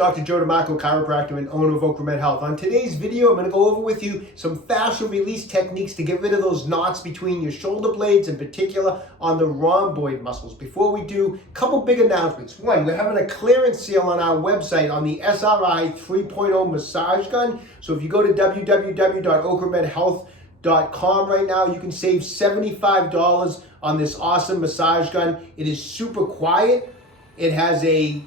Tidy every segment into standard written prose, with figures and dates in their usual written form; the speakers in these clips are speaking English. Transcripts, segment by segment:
Dr. Joe DeMarco, chiropractor and owner of OcraMed Health. On today's video, I'm going to go over with you some fascial release techniques to get rid of those knots between your shoulder blades, in particular on the rhomboid muscles. Before we do, a couple big announcements. One, we're having a clearance sale on our website on the SRI 3.0 massage gun. So if you go to www.ocramedhealth.com right now, you can save $75 on this awesome massage gun. It is super quiet. It has a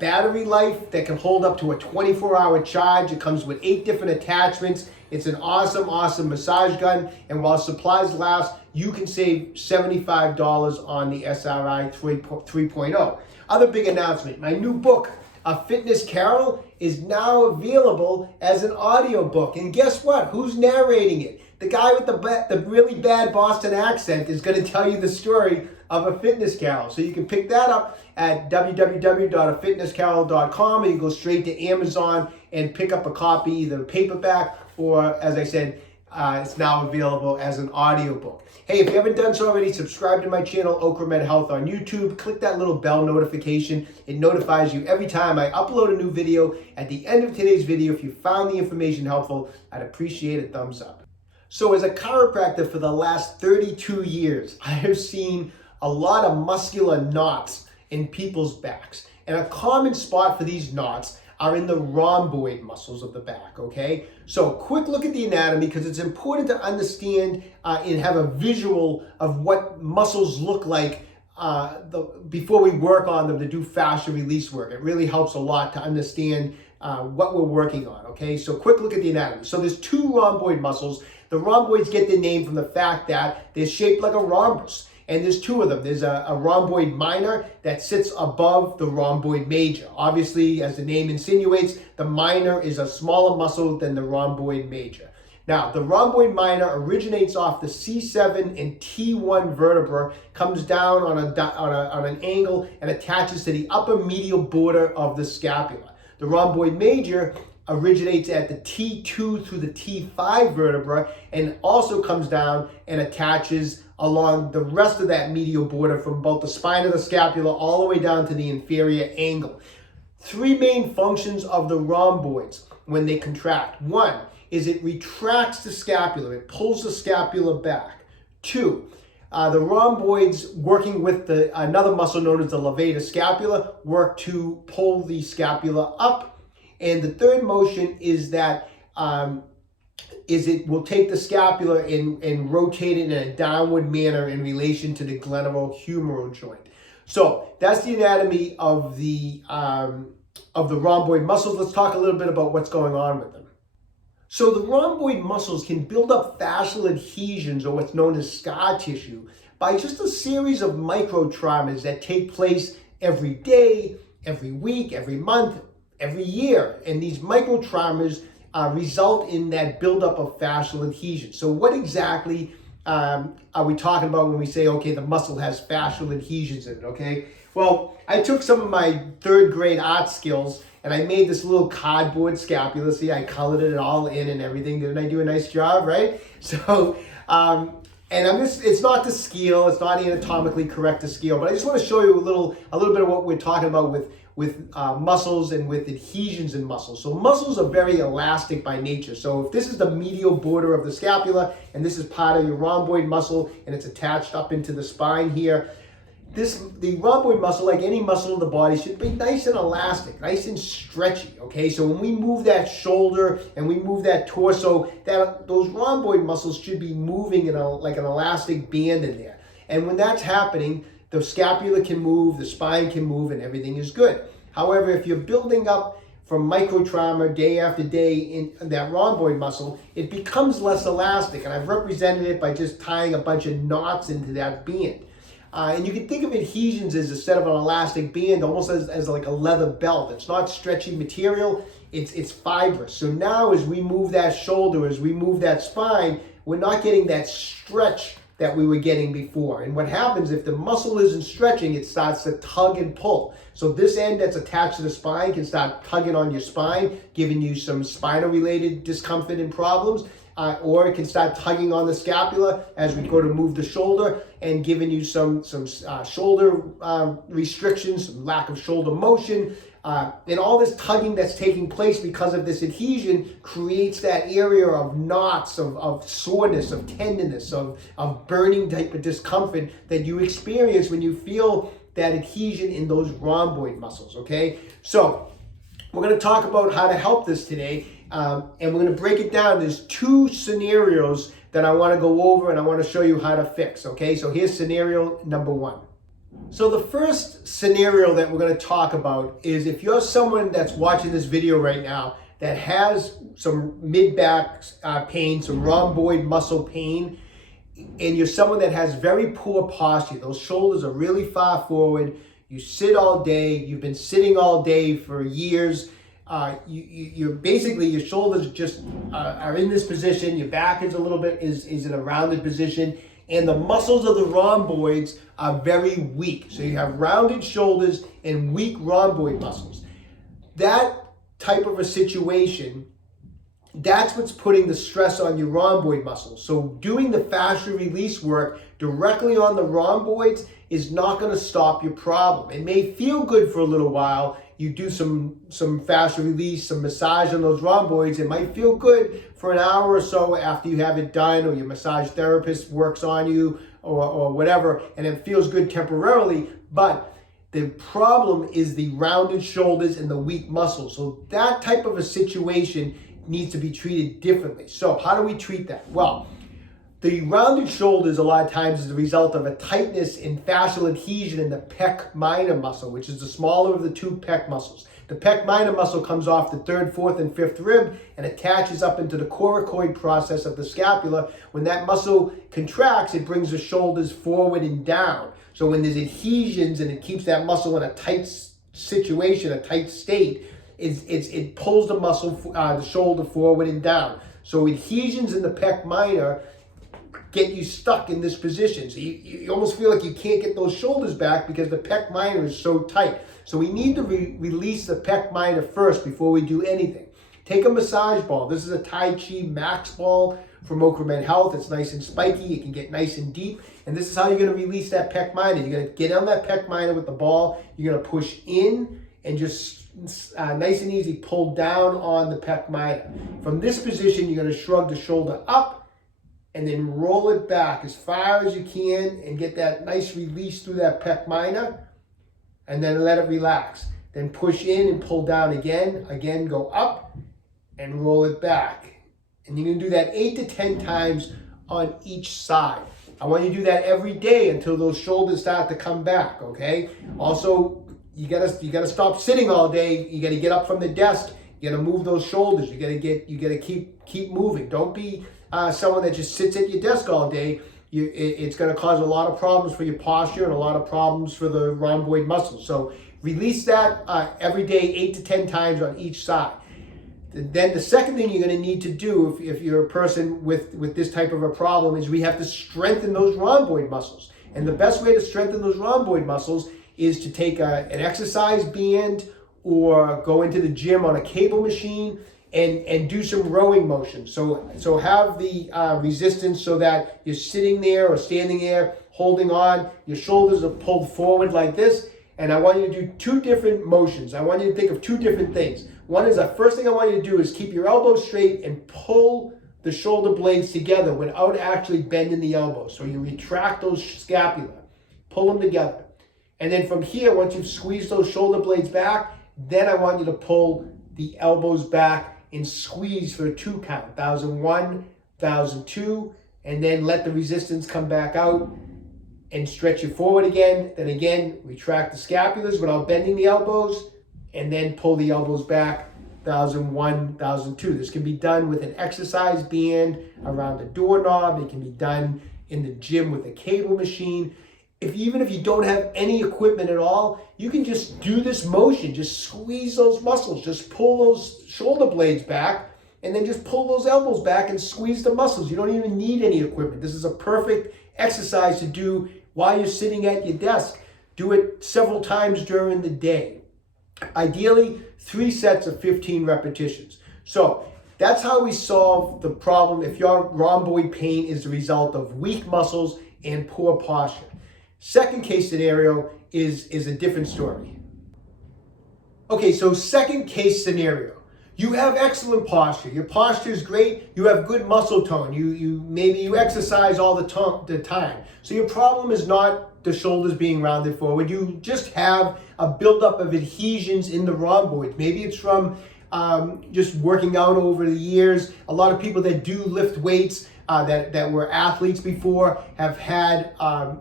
battery life that can hold up to a 24-hour charge. It comes with 8 different attachments. It's an awesome massage gun. And while supplies last, you can save $75 on the SRI 3.0. Other big announcement, my new book, A Fitness Carol, is now available as an audiobook. And guess what? Who's narrating it? The guy with the really bad Boston accent is going to tell you the story of A Fitness Carol. So you can pick that up at www.afitnesscarol.com, and you go straight to Amazon and pick up a copy, either paperback or, as I said, it's now available as an audiobook. Hey, if you haven't done so already, subscribe to my channel, OcraMed Health on YouTube. Click that little bell notification. It notifies you every time I upload a new video. At the end of today's video, if you found the information helpful, I'd appreciate a thumbs up. So as a chiropractor for the last 32 years, I have seen a lot of muscular knots in people's backs. And a common spot for these knots are in the rhomboid muscles of the back, okay? So quick look at the anatomy, because it's important to understand and have a visual of what muscles look like before we work on them to do fascial release work. It really helps a lot to understand what we're working on, okay? So quick look at the anatomy. So there's 2 rhomboid muscles. The rhomboids get their name from the fact that they're shaped like a rhombus. And there's 2 of them. There's a rhomboid minor that sits above the rhomboid major. Obviously, as the name insinuates, the minor is a smaller muscle than the rhomboid major. Now, the rhomboid minor originates off the C7 and T1 vertebra, comes down on an angle, and attaches to the upper medial border of the scapula. The rhomboid major originates at the T2 through the T5 vertebra, and also comes down and attaches along the rest of that medial border from both the spine of the scapula all the way down to the inferior angle. 3 main functions of the rhomboids when they contract. 1 is it retracts the scapula. It pulls the scapula back. 2, the rhomboids, working with another muscle known as the levator scapula, work to pull the scapula up. And the 3rd motion is that it will take the scapula and rotate it in a downward manner in relation to the glenohumeral joint. So that's the anatomy of the rhomboid muscles. Let's talk a little bit about what's going on with them. So the rhomboid muscles can build up fascial adhesions, or what's known as scar tissue, by just a series of micro traumas that take place every day, every week, every month, every year. And these micro traumas result in that buildup of fascial adhesions. So what exactly are we talking about when we say, okay, the muscle has fascial adhesions in it, okay? Well, I took some of my 3rd grade art skills and I made this little cardboard scapula. See, I colored it all in and everything. Didn't I do a nice job, right? So, and it's not to scale, it's not anatomically correct to scale, but I just want to show you a little bit of what we're talking about with muscles and with adhesions in muscles. So muscles are very elastic by nature. So if this is the medial border of the scapula and this is part of your rhomboid muscle and it's attached up into the spine here, the rhomboid muscle, like any muscle in the body, should be nice and elastic, nice and stretchy, okay? So when we move that shoulder and we move that torso, those rhomboid muscles should be moving like an elastic band in there. And when that's happening, the scapula can move, the spine can move, and everything is good. However, if you're building up from microtrauma day after day in that rhomboid muscle, it becomes less elastic. And I've represented it by just tying a bunch of knots into that band. And you can think of adhesions as, instead of an elastic band, almost as like a leather belt. It's not stretchy material, it's fibrous. So now as we move that shoulder, as we move that spine, we're not getting that stretch that we were getting before. And what happens if the muscle isn't stretching, it starts to tug and pull. So this end that's attached to the spine can start tugging on your spine, giving you some spinal related discomfort and problems. Or it can start tugging on the scapula as we go to move the shoulder and giving you some shoulder restrictions, some lack of shoulder motion, And all this tugging that's taking place because of this adhesion creates that area of knots, of soreness, of tenderness, of burning type of discomfort that you experience when you feel that adhesion in those rhomboid muscles, okay? So we're going to talk about how to help this today, and we're going to break it down. There's 2 scenarios that I want to go over and I want to show you how to fix, okay? So here's scenario number 1. So the first scenario that we're going to talk about is if you're someone that's watching this video right now that has some mid-back pain, some rhomboid muscle pain, and you're someone that has very poor posture, those shoulders are really far forward, you sit all day, you've been sitting all day for years, you're basically, your shoulders just are in this position, your back is a little bit, is in a rounded position, and the muscles of the rhomboids are very weak. So you have rounded shoulders and weak rhomboid muscles. That type of a situation, that's what's putting the stress on your rhomboid muscles. So doing the fascial release work directly on the rhomboids is not going to stop your problem. It may feel good for a little while. You do some fascial release, some massage on those rhomboids. It might feel good for an hour or so after you have it done, or your massage therapist works on you, or whatever, and it feels good temporarily. But the problem is the rounded shoulders and the weak muscles. So that type of a situation needs to be treated differently. So how do we treat that? Well, the rounded shoulders a lot of times is the result of a tightness in fascial adhesion in the pec minor muscle, which is the smaller of the 2 pec muscles. The pec minor muscle comes off the 3rd, 4th, and 5th rib and attaches up into the coracoid process of the scapula. When that muscle contracts, it brings the shoulders forward and down. So when there's adhesions and it keeps that muscle in a tight situation, a tight state, it pulls the muscle, the shoulder forward and down. So adhesions in the pec minor get you stuck in this position. So you almost feel like you can't get those shoulders back because the pec minor is so tight. So we need to release the pec minor first before we do anything. Take a massage ball. This is a Tai Chi Max ball from OcraMed Health. It's nice and spiky. It can get nice and deep. And this is how you're going to release that pec minor. You're going to get on that pec minor with the ball. You're going to push in and just nice and easy pull down on the pec minor. From this position, you're going to shrug the shoulder up and then roll it back as far as you can and get that nice release through that pec minor, and then let it relax. Then push in and pull down again, go up and roll it back. And you're going to do that 8 to 10 times on each side. I want you to do that every day until those shoulders start to come back, okay? Also, you gotta stop sitting all day. You gotta get up from the desk. You gotta move those shoulders. You gotta keep moving. Don't be someone that just sits at your desk all day. It's going to cause a lot of problems for your posture and a lot of problems for the rhomboid muscles. So release that every day, 8 to 10 times on each side. Then the second thing you're going to need to do if you're a person with this type of a problem is we have to strengthen those rhomboid muscles. And the best way to strengthen those rhomboid muscles is to take an exercise band or go into the gym on a cable machine and do some rowing motion. So have the resistance so that you're sitting there or standing there holding on. Your shoulders are pulled forward like this. And I want you to do 2 different motions. I want you to think of 2 different things. One is the first thing I want you to do is keep your elbows straight and pull the shoulder blades together without actually bending the elbows. So you retract those scapula, pull them together. And then from here, once you've squeezed those shoulder blades back, then I want you to pull the elbows back and squeeze for a 2 count. 1001, 1002, and then let the resistance come back out and stretch it forward again. Then again, retract the scapulas without bending the elbows, and then pull the elbows back. 1001, 1002. This can be done with an exercise band around a doorknob. It can be done in the gym with a cable machine. Even if you don't have any equipment at all, you can just do this motion. Just squeeze those muscles. Just pull those shoulder blades back, and then just pull those elbows back and squeeze the muscles. You don't even need any equipment. This is a perfect exercise to do while you're sitting at your desk. Do it several times during the day. Ideally, 3 sets of 15 repetitions. So that's how we solve the problem if your rhomboid pain is the result of weak muscles and poor posture. Second case scenario is a different story. Okay, so second case scenario. You have excellent posture. Your posture is great. You have good muscle tone. Maybe you exercise all the time. So your problem is not the shoulders being rounded forward. You just have a buildup of adhesions in the rhomboids. Maybe it's from just working out over the years. A lot of people that do lift weights, that were athletes before, have had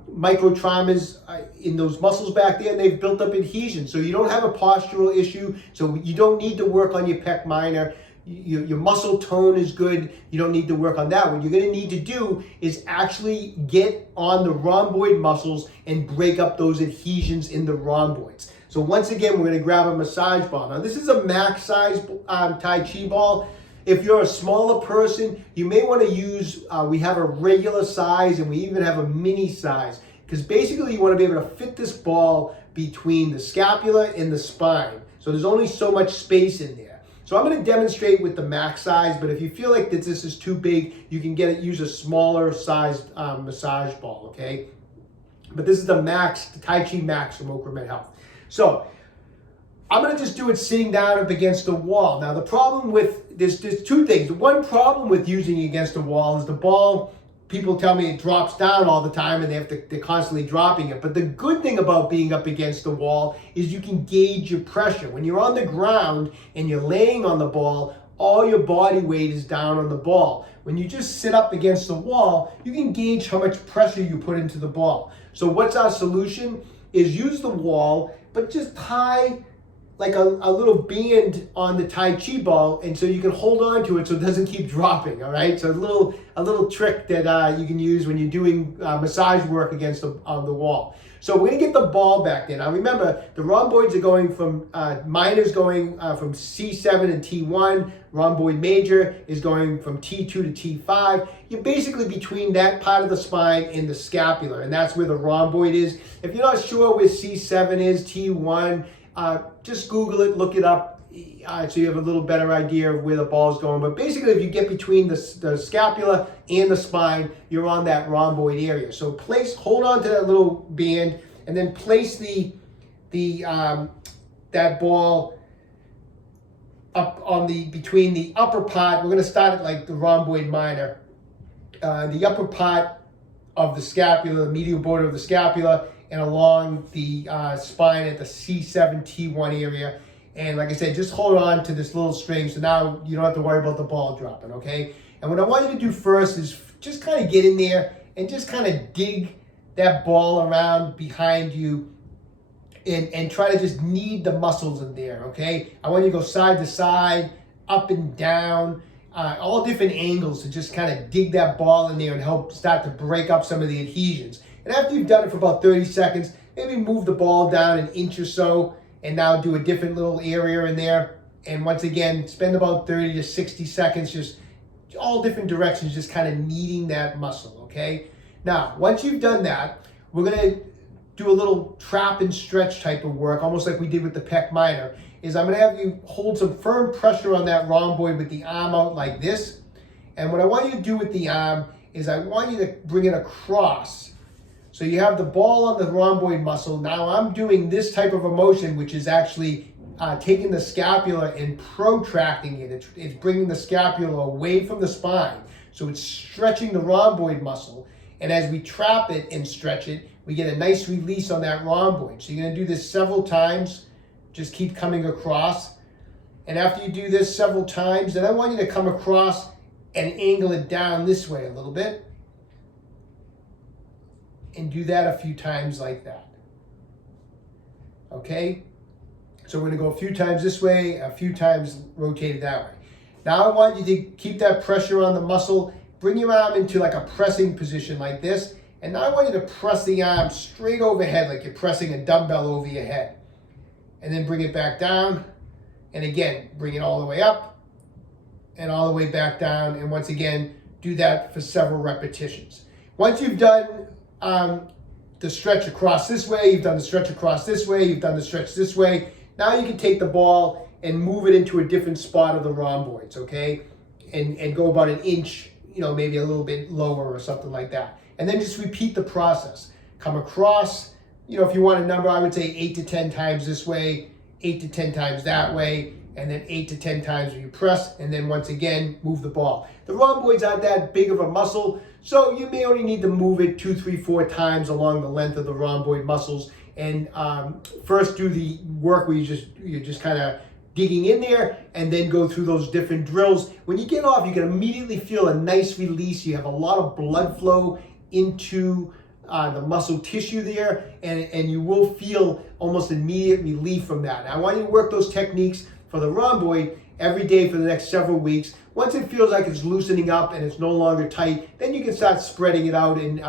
micro traumas in those muscles back there, and they've built up adhesions. So you don't have a postural issue, so you don't need to work on your pec minor. Your muscle tone is good. You don't need to work on that. What you're going to need to do is actually get on the rhomboid muscles and break up those adhesions in the rhomboids. So once again, we're going to grab a massage ball. Now this is a max size Tai Chi ball. If you're a smaller person, you may want to use, we have a regular size and we even have a mini size, because basically you want to be able to fit this ball between the scapula and the spine. So there's only so much space in there. So I'm going to demonstrate with the max size, but if you feel like this is too big, you can use a smaller sized massage ball, okay? But this is the max, the Tai Chi Max from OcraMed Health. So I'm going to just do it sitting down up against the wall. Now the problem with, there's two things. One problem with using it against the wall is the ball, people tell me it drops down all the time and they're constantly dropping it. But the good thing about being up against the wall is you can gauge your pressure. When you're on the ground and you're laying on the ball, all your body weight is down on the ball. When you just sit up against the wall, you can gauge how much pressure you put into the ball. So what's our solution? Is use the wall, but just tie like a little band on the Tai Chi ball, and so you can hold on to it so it doesn't keep dropping, all right? So a little trick that you can use when you're doing massage work against the wall. So we're gonna get the ball back there. Now remember, the rhomboids are going from, minors going from C7 and T1, rhomboid major is going from T2 to T5. You're basically between that part of the spine and the scapula, and that's where the rhomboid is. If you're not sure where C7 is, T1, just Google it, look it up, so you have a little better idea of where the ball is going. But basically, if you get between the scapula and the spine, you're on that rhomboid area. So hold on to that little band, and then place that ball up on between the upper part. We're going to start at like the rhomboid minor, the upper part of the scapula, the medial border of the scapula, and along the spine at the C7, T1 area. And like I said, just hold on to this little string, so now you don't have to worry about the ball dropping, okay? And what I want you to do first is just kind of get in there and just kind of dig that ball around behind you and try to just knead the muscles in there, okay? I want you to go side to side, up and down, all different angles to just kind of dig that ball in there and help start to break up some of the adhesions. And after you've done it for about 30 seconds, maybe move the ball down an inch or so, and now do a different little area in there. And once again, spend about 30 to 60 seconds, just all different directions, just kind of kneading that muscle, okay? Now, once you've done that, we're gonna do a little trap and stretch type of work, almost like we did with the pec minor, is I'm gonna have you hold some firm pressure on that rhomboid with the arm out like this. And what I want you to do with the arm is I want you to bring it across. So you have the ball on the rhomboid muscle. Now I'm doing this type of a motion, which is actually taking the scapula and protracting it. It's bringing the scapula away from the spine. So it's stretching the rhomboid muscle. And as we trap it and stretch it, we get a nice release on that rhomboid. So you're gonna do this several times. Just keep coming across. And after you do this several times, then I want you to come across and angle it down this way a little bit. And do that a few times like that. Okay? So we're gonna go a few times this way, a few times rotated that way. Now I want you to keep that pressure on the muscle. Bring your arm into like a pressing position like this. And now I want you to press the arm straight overhead like you're pressing a dumbbell over your head. And then bring it back down. And again, bring it all the way up and all the way back down. And once again, do that for several repetitions. Once you've done the stretch across this way, you've done the stretch across this way, you've done the stretch this way. Now you can take the ball and move it into a different spot of the rhomboids, okay? And go about an inch, maybe a little bit lower or something like that. And then just repeat the process. Come across, if you want a number, I would say 8 to 10 times this way, 8 to 10 times that way, and then 8 to 10 times when you press, and then once again, move the ball. The rhomboids aren't that big of a muscle, so you may only need to move it 2, 3, 4 times along the length of the rhomboid muscles. And first do the work where you're just kind of digging in there, and then go through those different drills. When you get off, you can immediately feel a nice release. You have a lot of blood flow into the muscle tissue there, and you will feel almost immediate relief from that. I want you to work those techniques for the rhomboid every day for the next several weeks. Once it feels like it's loosening up and it's no longer tight, then you can start spreading it out and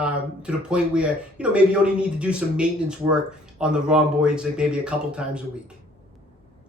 to the point where, maybe you only need to do some maintenance work on the rhomboids, like maybe a couple times a week.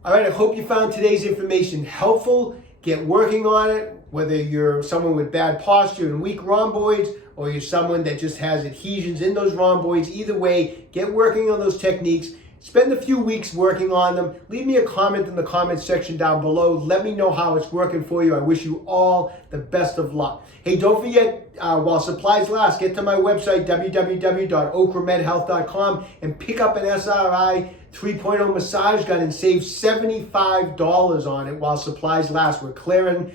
All right, I hope you found today's information helpful. Get working on it, whether you're someone with bad posture and weak rhomboids, or you're someone that just has adhesions in those rhomboids. Either way, get working on those techniques. Spend a few weeks working on them. Leave me a comment in the comment section down below. Let me know how it's working for you. I wish you all the best of luck. Hey, don't forget, while supplies last, get to my website, www.OcraMedHealth.com, and pick up an SRI 3.0 massage gun and save $75 on it while supplies last. We're clearing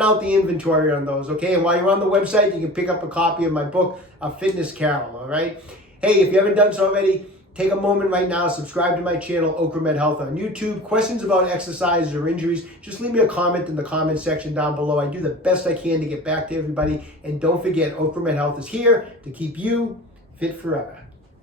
out the inventory on those, okay? And while you're on the website, you can pick up a copy of my book, A Fitness Carol, all right? Hey, if you haven't done so already, take a moment right now, subscribe to my channel, OcraMed Health on YouTube. Questions about exercises or injuries, just leave me a comment in the comment section down below. I do the best I can to get back to everybody. And don't forget, OcraMed Health is here to keep you fit forever.